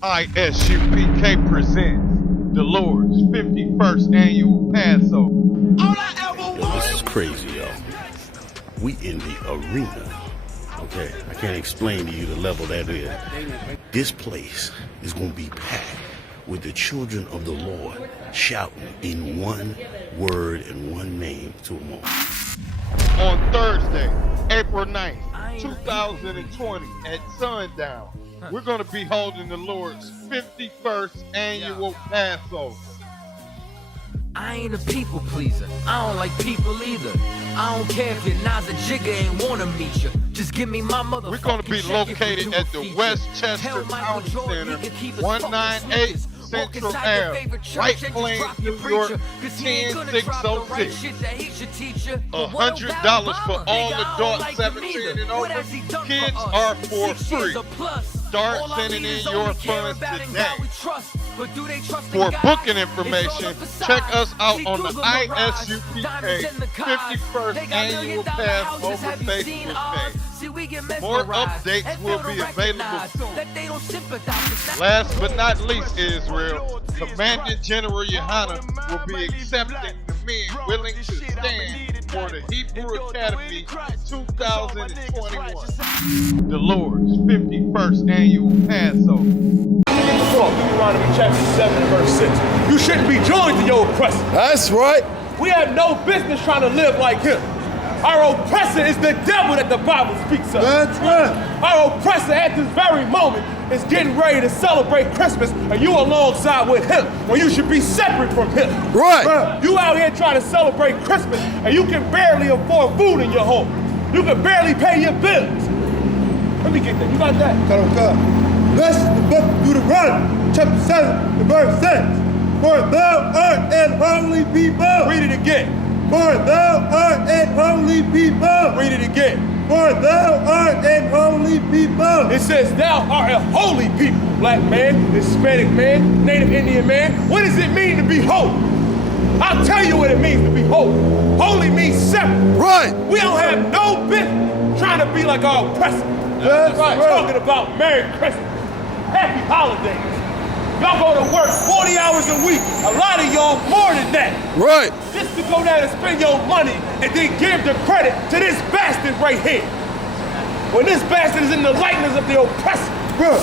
I.S.U.P.K. presents the Lord's 51st annual Passover. Yo, this is crazy, y'all. We in the arena. Okay, I can't explain to you the level that is. This place is going to be packed with the children of the Lord shouting in one word and one name to them all. On Thursday, April 9th, 2020 at sundown, we're going to be holding the Lord's 51st annual Passover. I ain't a people pleaser. I don't like people either. I don't care if your Naza Jigga ain't wanna meet you. Just give me my mother. We're going to be located at the Westchester County Center, 198 Central Ave, White Plains, New York, 10606. $100 for all adults 17 and over. Kids are for free. Start sending in your funds today. For booking information, check us out on the I.S.U.P.K. 51st Annual Passover Facebook page. More updates will be available soon. Last but not least, Israel, Commandant General Yohanna will be accepting the men willing to stand for the Hebrew Academy 2021. The Lord's 51st Annual Passover. Deuteronomy chapter 7 and verse 6. You shouldn't be joined to your oppressor. That's right. We have no business trying to live like him. Our oppressor is the devil that the Bible speaks of. That's right. Our oppressor at this very moment is getting ready to celebrate Christmas, and you alongside with him, when you should be separate from him. Right. You out here trying to celebrate Christmas, and you can barely afford food in your home. You can barely pay your bills. Let me get that. You got that? This is the book of Deuteronomy, chapter 7, and verse 6. For thou art an holy people. Read it again. For thou art an holy people. Read it again. For thou art an holy people. It says thou art a holy people. Black man, Hispanic man, Native Indian man. What does it mean to be holy? I'll tell you what it means to be holy. Holy means separate. Right. We don't have no business trying to be like our oppressor. That's right. Talking about Merry Christmas, Happy Holidays. Y'all go to work 40 hours a week. A lot of y'all more than that. Right. Just to go down and spend your money and then give the credit to this bastard right here. When this bastard is in the likeness of the oppressor. Bro.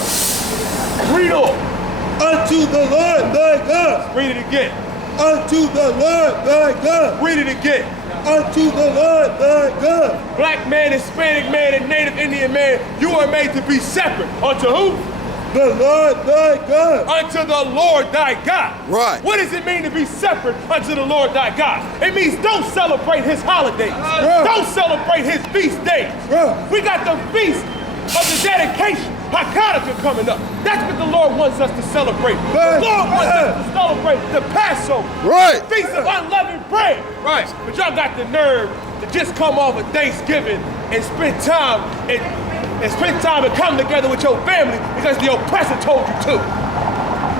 Read on. Unto the Lord thy God. Read it again. Unto the Lord thy God. Read it again. Unto the Lord thy God. Black man, Hispanic man, and Native Indian man, you are made to be separate. Unto who? The Lord thy God. Unto the Lord thy God. Right. What does it mean to be separate unto the Lord thy God? It means don't celebrate his holidays. Don't celebrate his feast days. We got the feast of the dedication, Hanukkah, coming up. That's what the Lord wants us to celebrate. The Lord wants us to celebrate the Passover. Right. Feast of unleavened bread. Right. But y'all got the nerve to just come off of Thanksgiving and spend time and come together with your family because the oppressor told you to.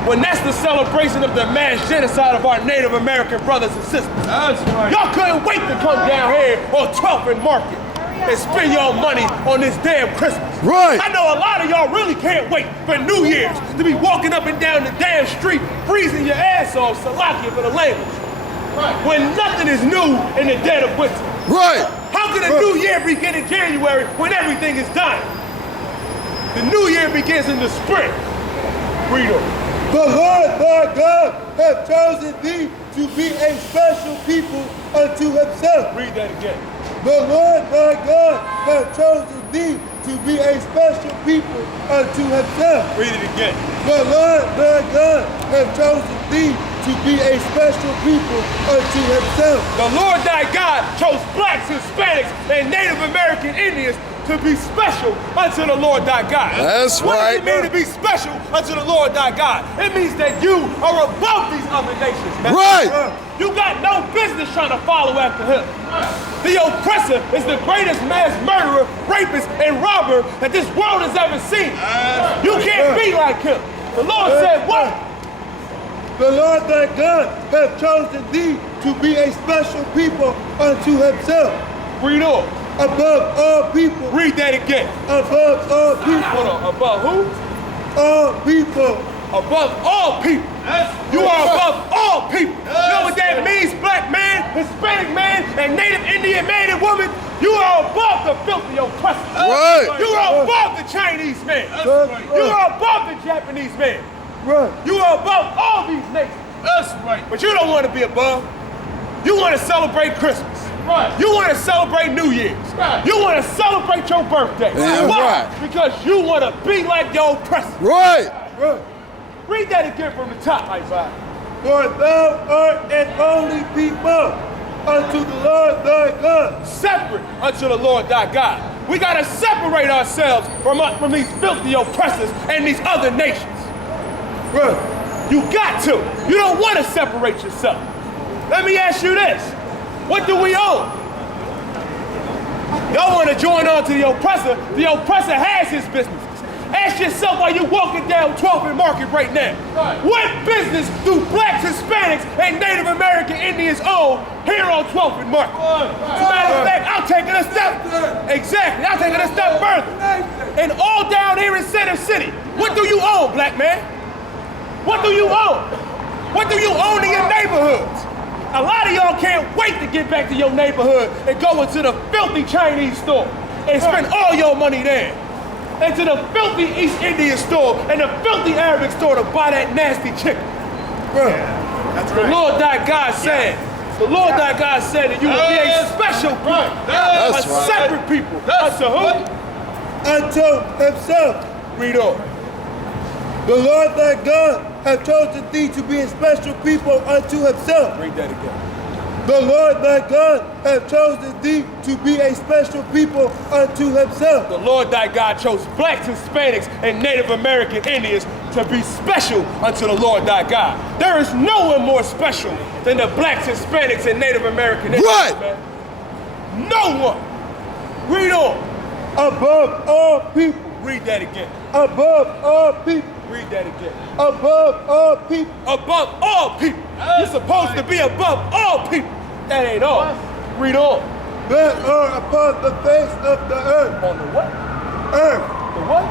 When that's the celebration of the mass genocide of our Native American brothers and sisters. That's right. Y'all couldn't wait to come down here on 12th and Market and spend your money on this damn Christmas. Right. I know a lot of y'all really can't wait for New Year's to be walking up and down the damn street, freezing your ass off, Salakia for the language. Right. When nothing is new in the dead of winter. Right. How can a new year begin in January when everything is dying? The new year begins in the spring. Read on. The Lord thy God hath chosen thee to be a special people unto himself. Read that again. The Lord thy God hath chosen thee to be a special people unto himself. Read it again. The Lord thy God hath chosen thee to be a special people unto himself. The Lord thy God chose blacks, Hispanics, and Native American Indians to be special unto the Lord thy God. That's what right. What does it mean to be special unto the Lord thy God? It means that you are above these other nations. Right. You got no business trying to follow after him. The oppressor is the greatest mass murderer, rapist, and robber that this world has ever seen. You can't be like him. The Lord said what? The Lord thy God hath chosen thee to be a special people unto himself. Read on. Above all people. Read that again. Above all people. Hold on. Above who? all people. Above all people. You are above all people. You know what that means, black man, Hispanic man, and Native Indian man and woman? You are above the filthy oppressors. Right. You are above the Chinese man. You are above the Japanese man. Right. You are above all these nations. That's right. But you don't want to be above. You want to celebrate Christmas. Right. You want to celebrate New Year's. Right. You want to celebrate your birthday. Yeah, Why? right. Because you want to be like your oppressor. Right. Right. Read that again from the top, Isaiah. For thou art an holy people unto the Lord thy God. Separate unto the Lord thy God. We got to separate ourselves from these filthy oppressors and these other nations. Right. You got to. You don't want to separate yourself. Let me ask you this. What do we own? Y'all want to join on to the oppressor. The oppressor has his businesses. Ask yourself while you're walking down 12th and Market right now. Right. What business do blacks, Hispanics, and Native American Indians own here on 12th and Market? As a matter of fact, I'll take it a step. Exactly. I'll take it a step further. And all down here in Center City, what do you own, black man? What do you own? What do you own in your neighborhoods? A lot of y'all can't wait to get back to your neighborhood and go into the filthy Chinese store and spend all your money there. Into the filthy East Indian store and the filthy Arabic store to buy that nasty chicken. Right. That's The Lord thy God said, the Lord thy God said that you would be a special people, That's a right. separate people. Unto who? Unto himself. Read on. The Lord thy God hath chosen thee to be a special people unto himself. Read that again. The Lord thy God hath chosen thee to be a special people unto himself. The Lord thy God chose blacks, Hispanics, and Native American Indians to be special unto the Lord thy God. There is no one more special than the blacks, Hispanics, and Native American Indians, Right. man. No one. Read on. Above all people. Read that again. Above all people. Read that again. Above all people. Above all people. You're supposed to be above all people. That ain't all. Read on. That are upon the face of the earth. On the what? Earth. The what?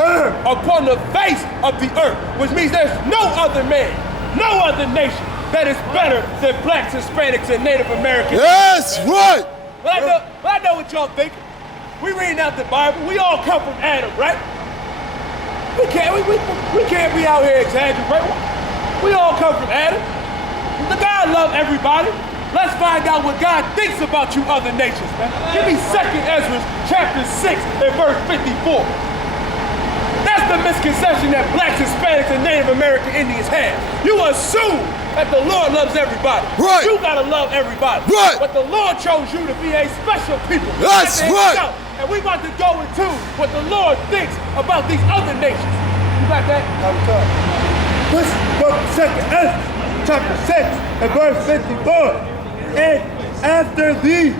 Earth. Upon the face of the earth, which means there's no other man, no other nation that is better than blacks, Hispanics, and Native Americans. That's right. But I know what y'all think. We reading out the Bible. We all come from Adam, right? We can't be out here exaggerating. We all come from Adam. The God loves everybody. Let's find out what God thinks about you other nations, man. Give me 2nd Ezra chapter 6 and verse 54. That's the misconception that blacks, Hispanics, and Native American Indians have. You assume that the Lord loves everybody. Right. You gotta love everybody. Right. But the Lord chose you to be a special people. That's unto right. himself. And we about to go into what the Lord thinks about these other nations. You got that? This is the book of 2nd Ezra, chapter 6 and verse 54. And after thee,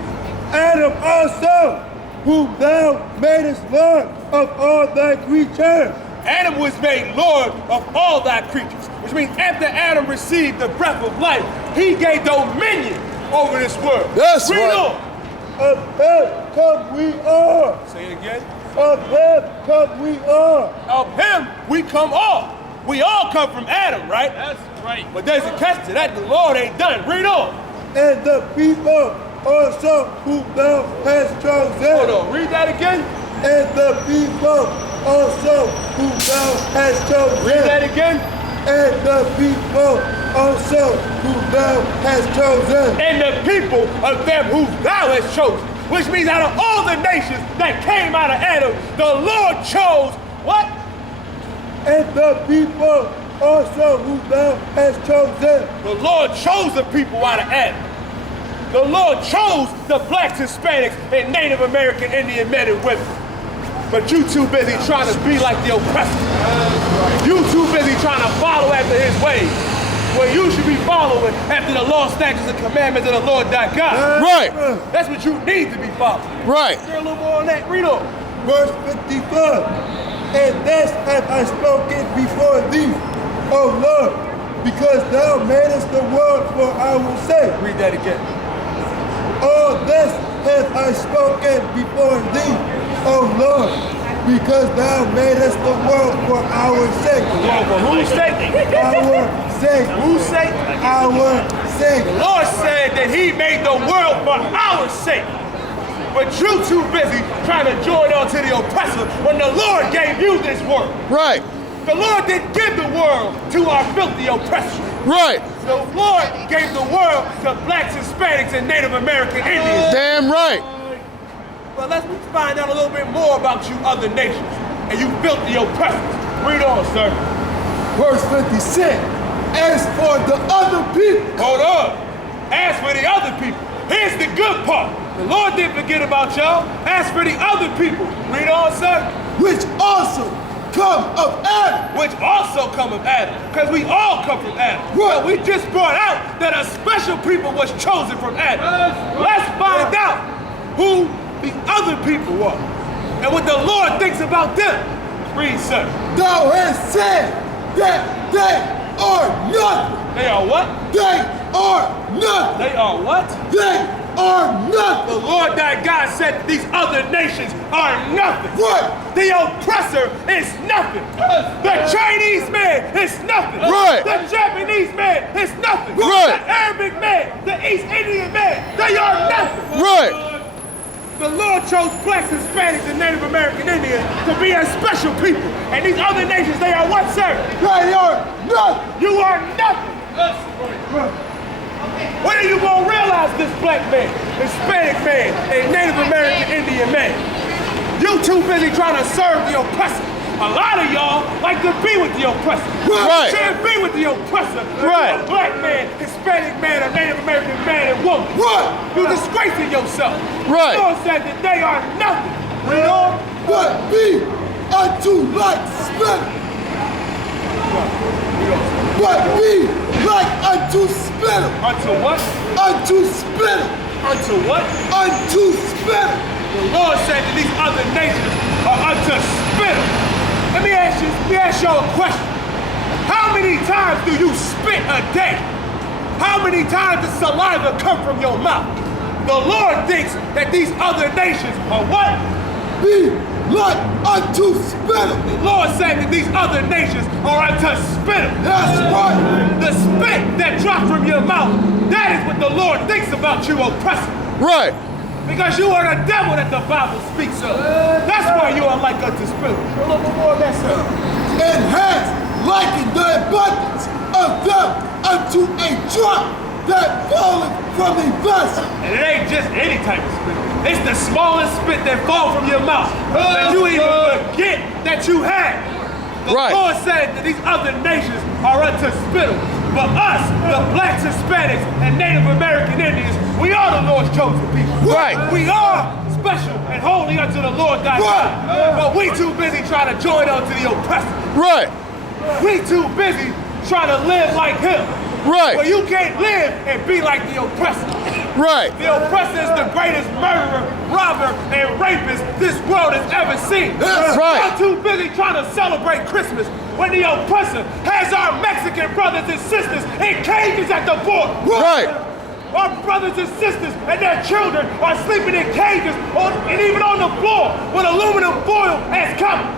Adam also, whom thou madest Lord of all thy creatures. Adam was made Lord of all thy creatures, which means after Adam received the breath of life, he gave dominion over this world. That's Read right. on. Of him come we are. Say it again. Of him come we are. Of him we come all. We all come from Adam, right? That's right. But there's a catch to that. The Lord ain't done. Read on. And the people also whom thou hast chosen. Hold on. Read that again. And the people also whom thou hast chosen. Read that again. And the people also whom thou hast chosen. And the people of them whom thou hast chosen. Which means out of all the nations that came out of Adam, the Lord chose what? And the people also whom thou hast chosen. The Lord chose the people out of Adam. The Lord chose the blacks, Hispanics, and Native American Indian men and women. But you too busy trying to be like the oppressor. You too busy trying to follow after his ways. Well, you should be following after the law, statutes, and commandments of the Lord thy God. Right. That's what you need to be following. Right. Hear a little more on that. Read on. Verse 54. And thus have I spoken before thee, O Lord, because thou madest the world for our sake. Read that again. All this have I spoken before thee, O Lord, because thou madest the world for our sake. For whose sake? Our sake. Whose sake? Our sake. The Lord said that he made the world for our sake. But you too busy trying to join on to the oppressor when the Lord gave you this world. Right. The Lord didn't give the world to our filthy oppressors. Right. The Lord gave the world to blacks, Hispanics, and Native American Indians. Damn right. But let's find out a little bit more about you other nations and you filthy oppressors. Read on, sir. Verse 56. As for the other people. Hold on. As for the other people, here's the good part. The Lord didn't forget about y'all. As for the other people, read on, sir. Which also come of Adam. Which also come of Adam. Because we all come from Adam. Right. But we just brought out that a special people was chosen from Adam. Let's find out who the other people are and what the Lord thinks about them. Read, sir. Thou hast said that they are nothing. They are what? They are nothing. They are what? They are The nothing. Lord thy God said that these other nations are nothing. Right. The oppressor is nothing. The Chinese man is nothing. Right. The Japanese man is nothing. Right. The Arabic man, the East Indian man, they are nothing. Right. The Lord chose blacks, Hispanics, and Native American Indians to be a special people. And these other nations, they are what, sir? They are nothing. You are nothing. When are you gonna realize this black man, Hispanic man, and Native American Indian man? You too busy trying to serve the oppressor. A lot of y'all like to be with the oppressor. Right. You shouldn't be with the oppressor. Right. A black man, Hispanic man, or Native American man and woman. Right. You're disgracing yourself. Right. The Lord said that they are nothing. Read on. But be unto like spittle. But be like unto spittle. Unto what? Unto spittle. Unto what? Unto spittle. The Lord said that these other nations are unto spittle. Let me ask y'all a question. How many times do you spit a day? How many times does saliva come from your mouth? The Lord thinks that these other nations are what? Be like unto spittle. The Lord said that these other nations are unto spittle. That's right. The spit that drops from your mouth, that is what the Lord thinks about you, oppressor. Right. Because you are the devil that the Bible speaks of. That's why you are like unto spittle. A little bit more of that, sir. And has likened the abundance of them unto a drop that falleth from a vessel. And it ain't just any type of spit. It's the smallest spit that falls from your mouth that you even forget that you had. The Right. Lord said that these other nations are unto spittle. But us, the blacks, Hispanics, and Native American Indians, we are the Lord's chosen people. Right. We are special and holy unto the Lord thy God. But we too busy trying to join unto the oppressor. Right. We too busy trying to live like him. Right. Well, you can't live and be like the oppressor. Right. The oppressor is the greatest murderer, robber, and rapist this world has ever seen. That's right. I'm too busy trying to celebrate Christmas when the oppressor has our Mexican brothers and sisters in cages at the border. Right. Our brothers and sisters and their children are sleeping in cages and even on the floor with aluminum foil as cover.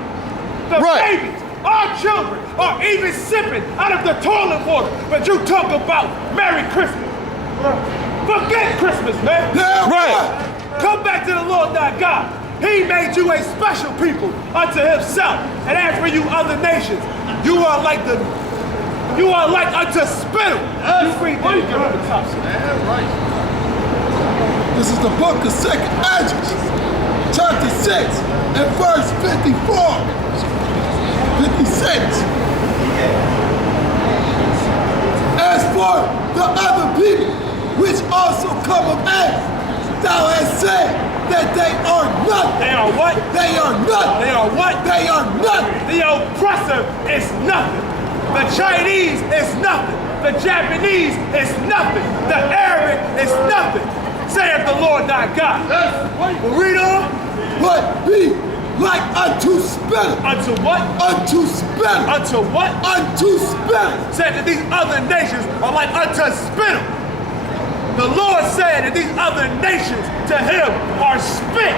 The Right. babies, our children, are even sipping out of the toilet water. But you talk about Merry Christmas. Forget Christmas, man. Damn Right. Come back to the Lord thy God. He made you a special people unto himself. And as for you other nations, you are like unto spittle. You read that and give up the top, sir. This is the book of 2nd Esdras, chapter 6, and verse 54. 56. As for the other people, which also come of Adam, thou hast said that they are nothing. They are what? They are nothing. They are what? They are nothing. The oppressor is nothing. The Chinese is nothing. The Japanese is nothing. The Arabic is nothing. Saith the Lord thy God. Well, read on. But be like unto spittle. Unto what? Unto spittle. Unto what? Unto spittle. Said that these other nations are like unto spittle. The Lord said that these other nations to him are spit.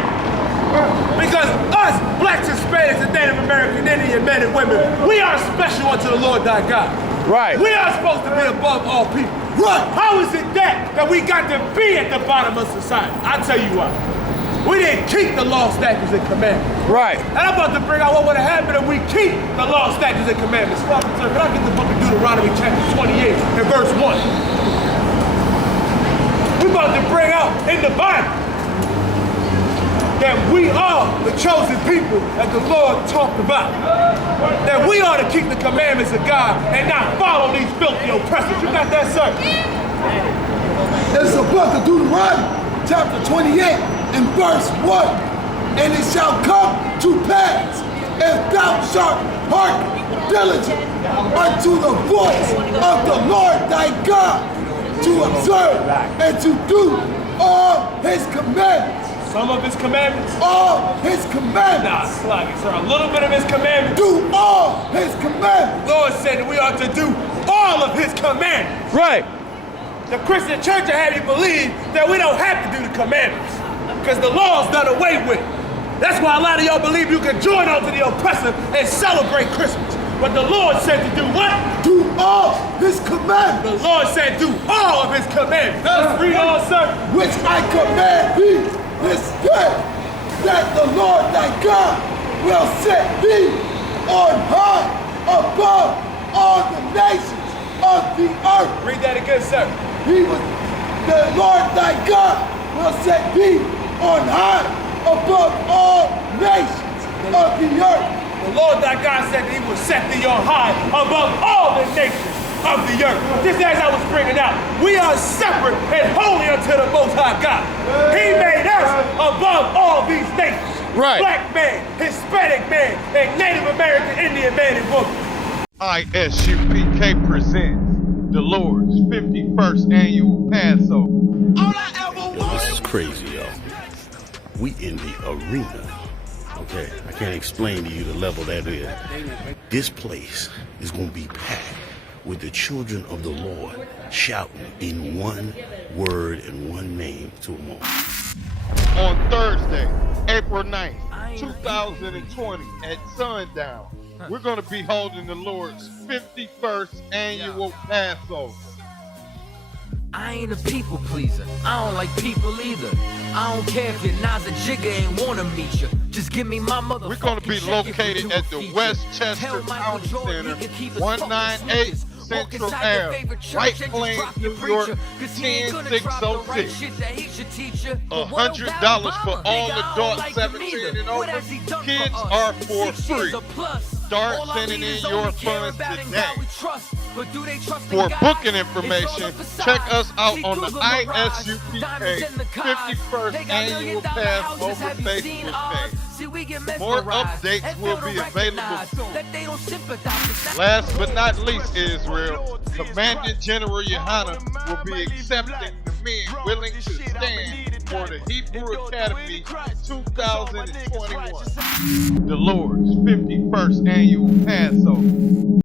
Because us, blacks, Hispanics, and Native American Indian men and women, we are special unto the Lord thy God. Right. We are supposed to be above all people. Right. How is it that we got to be at the bottom of society? I'll tell you why. We didn't keep the law, statutes, and commandments. Right. And I'm about to bring out what would have happened if we keep the law, statutes, and commandments. Can I get the book of Deuteronomy chapter 28 and verse 1? We're about to bring out in the Bible that we are the chosen people that the Lord talked about. That we are to keep the commandments of God and not follow these filthy oppressors. You got that, sir? It's the book of Deuteronomy, chapter 28 and verse 1. And it shall come to pass, if thou shalt hearken diligently unto the voice of the Lord thy God, to observe and to do all his commandments. Some of his commandments? All his commandments. Nah, slug it, sir. A little bit of his commandments. Do all his commandments. The Lord said that we are to do all of his commandments. Right. The Christian church will have you believe that we don't have to do the commandments because the law's done away with. That's why a lot of y'all believe you can join onto the oppressor and celebrate Christmas. But the Lord said to do what? Do all his commandments. The Lord said do all of his commandments. Let's read on, sir. Which I command thee this day, that the Lord thy God will set thee on high above all the nations of the earth. Read that again, sir. The Lord thy God will set thee on high above all nations of the earth. The Lord thy God said that he will set thee on high above all the nations of the earth. Just as I was bringing out, we are separate and holy unto the Most High God. He made us above all these nations. Right. Black man, Hispanic man, and Native American Indian man and woman. I.S.U.P.K. presents the Lord's 51st annual Passover. This is crazy, y'all. We in the arena. Okay, I can't explain to you the level that is. This place is going to be packed with the children of the Lord shouting in one word and one name to them all. On Thursday, April 9th, 2020 at sundown, we're going to be holding the Lord's 51st annual Passover. I ain't a people pleaser. I don't like people either. I don't care if your Naza Jigga ain't wanna meet you. Just give me my mother. We're going to be located at the Westchester Town Center, 198 Central Ave, White Plains, New York, 10606. $100 for all adults 17 and over. Kids are for free. Start sending in your funds today. For booking information, check us out on the I.S.U.P.K. 51st Annual Passover Facebook page. More updates will be available soon. Last but not least, Israel, Commandant General Yohanna will be accepting the men willing to stand for the Hebrew Academy 2021. The Lord's 51st Annual Passover.